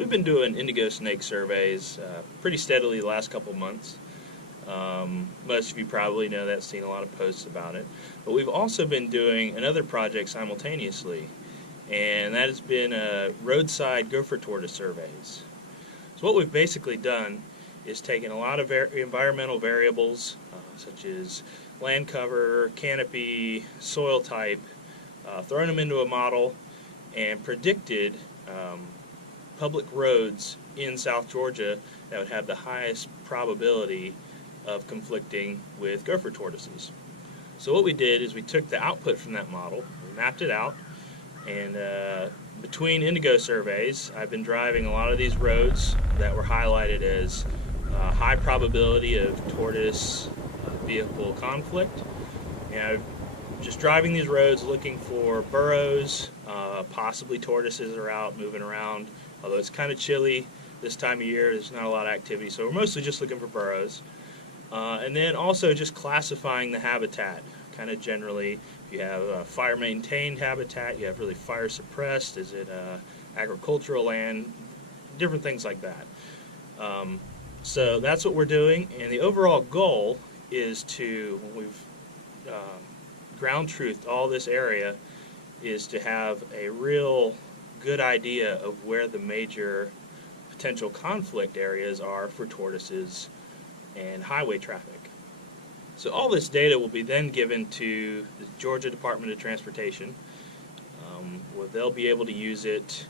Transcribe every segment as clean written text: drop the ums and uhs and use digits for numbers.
we've been doing indigo snake surveys pretty steadily the last couple months. Most of you probably know that, seen a lot of posts about it. But we've also been doing another project simultaneously, and that has been roadside gopher tortoise surveys. So what we've basically done is taken a lot of environmental variables, such as land cover, canopy, soil type, thrown them into a model, and predicted public roads in South Georgia that would have the highest probability of conflicting with gopher tortoises. So what we did is we took the output from that model, we mapped it out, and between indigo surveys, I've been driving a lot of these roads that were highlighted as high probability of tortoise vehicle conflict. And I'm just driving these roads looking for burrows, possibly tortoises are out moving around, although it's kind of chilly this time of year, there's not a lot of activity, so we're mostly just looking for burrows. And then also just classifying the habitat, kind of generally. If you have fire-maintained habitat, you have really fire-suppressed, is it agricultural land, different things like that. So that's what we're doing, and the overall goal is to, when we've ground truthed all this area, is to have a real good idea of where the major potential conflict areas are for tortoises and highway traffic. So all this data will be then given to the Georgia Department of Transportation, where they'll be able to use it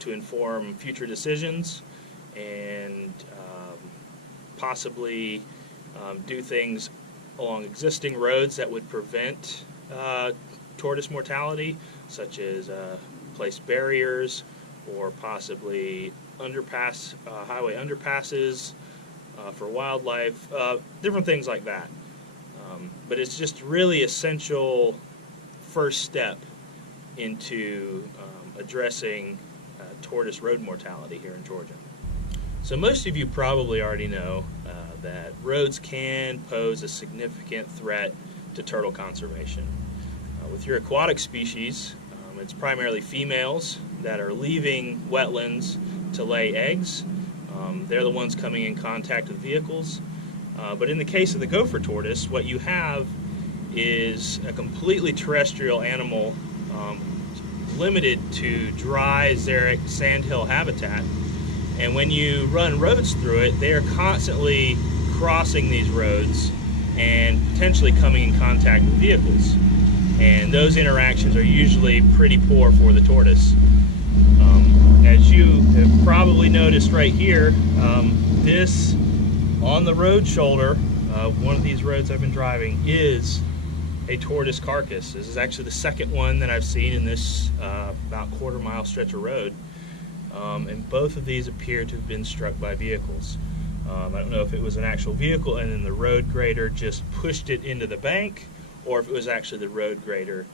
to inform future decisions and possibly do things along existing roads that would prevent tortoise mortality, such as place barriers or possibly highway underpasses for wildlife, different things like that. But it's just really essential first step into addressing tortoise road mortality here in Georgia. So most of you probably already know that roads can pose a significant threat to turtle conservation. With your aquatic species, it's primarily females that are leaving wetlands to lay eggs. They're the ones coming in contact with vehicles. But in the case of the gopher tortoise, what you have is a completely terrestrial animal limited to dry, xeric, sandhill habitat. And when you run roads through it, they are constantly crossing these roads and potentially coming in contact with vehicles. And those interactions are usually pretty poor for the tortoise. As you have probably noticed right here, this on the road shoulder, one of these roads I've been driving, is a tortoise carcass. This is actually the second one that I've seen in this about quarter-mile stretch of road. And both of these appear to have been struck by vehicles. I don't know if it was an actual vehicle and then the road grader just pushed it into the bank, or if it was actually the road grader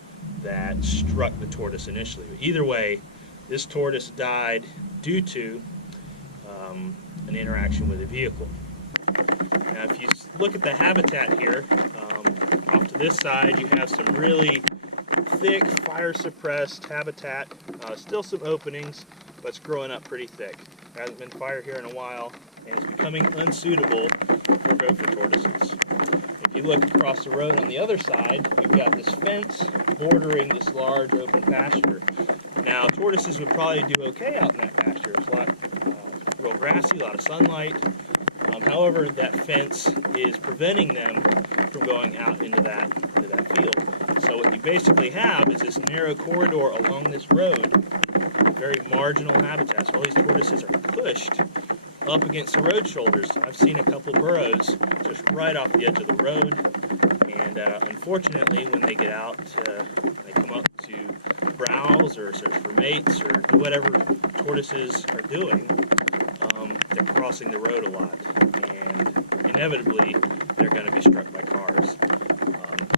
that struck the tortoise initially. But either way, this tortoise died due to an interaction with a vehicle. Now if you look at the habitat here, off to this side you have some really thick fire-suppressed habitat, still some openings, but it's growing up pretty thick. There hasn't been fire here in a while, and it's becoming unsuitable for gopher tortoises. If you look across the road on the other side, we've got this fence bordering this large open pasture. Now, tortoises would probably do okay out in that pasture. It's a lot real grassy, a lot of sunlight. However, that fence is preventing them from going out into that field. So what you basically have is this narrow corridor along this road, very marginal habitat. So all these tortoises are pushed up against the road shoulders. I've seen a couple burrows just right off the edge of the road, and unfortunately when they get out, they come up to browse or search for mates or do whatever tortoises are doing. They're crossing the road a lot, and inevitably they're going to be struck by cars.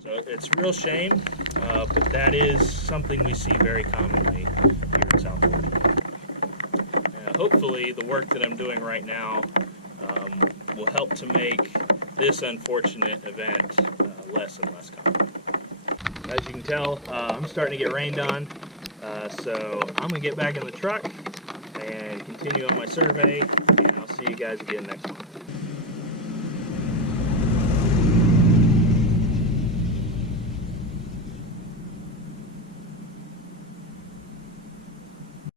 So it's a real shame, but that is something we see very commonly here in South Georgia. Hopefully the work that I'm doing right now will help to make this unfortunate event less and less common. As you can tell, I'm starting to get rained on, so I'm going to get back in the truck and continue on my survey, and I'll see you guys again next month.